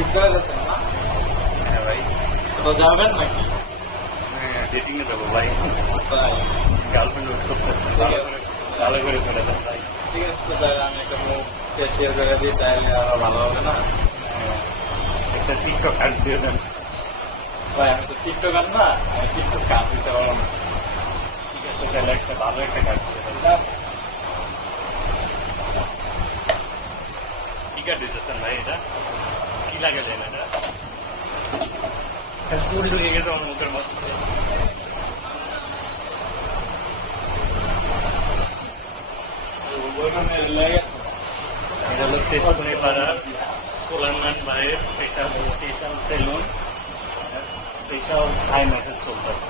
সিদ্ধ হয়ে গেছেন না? হ্যাঁ ভাই, তো যাবেন নাকি? ডেটিং এ যাবো ভাই। তাই? গার্লফ্রেন্ড ওয়েট করতেছে, ভালো করে করে দেন ভাই। ঠিক আছে, তাহলে আমি একটা মুখ ফেসিয়াল করে দিই, তাহলে আরো ভালো হবে না? হ্যাঁ, একটা টিকটক কার্ড দিয়ে দেন। ভাই আমি তো টিকটকার না, আমি টিকটক কাজ দিতে পারবো না। ঠিক আছে, তাহলে একটা ভালো একটা কার্ড দিয়ে দেন। কি কার্ড দিতেছেন ভাই এটা? কি লাগে যায় না এটা? চুল ঢুকে গেছে আমার মুখের মধ্যে। ওইখানে লেগে গেছে। এটা হলো তেজপুরে পাড়ার সোলাইমান ভাইয়ের special salon, special Thai massage চলতেছে।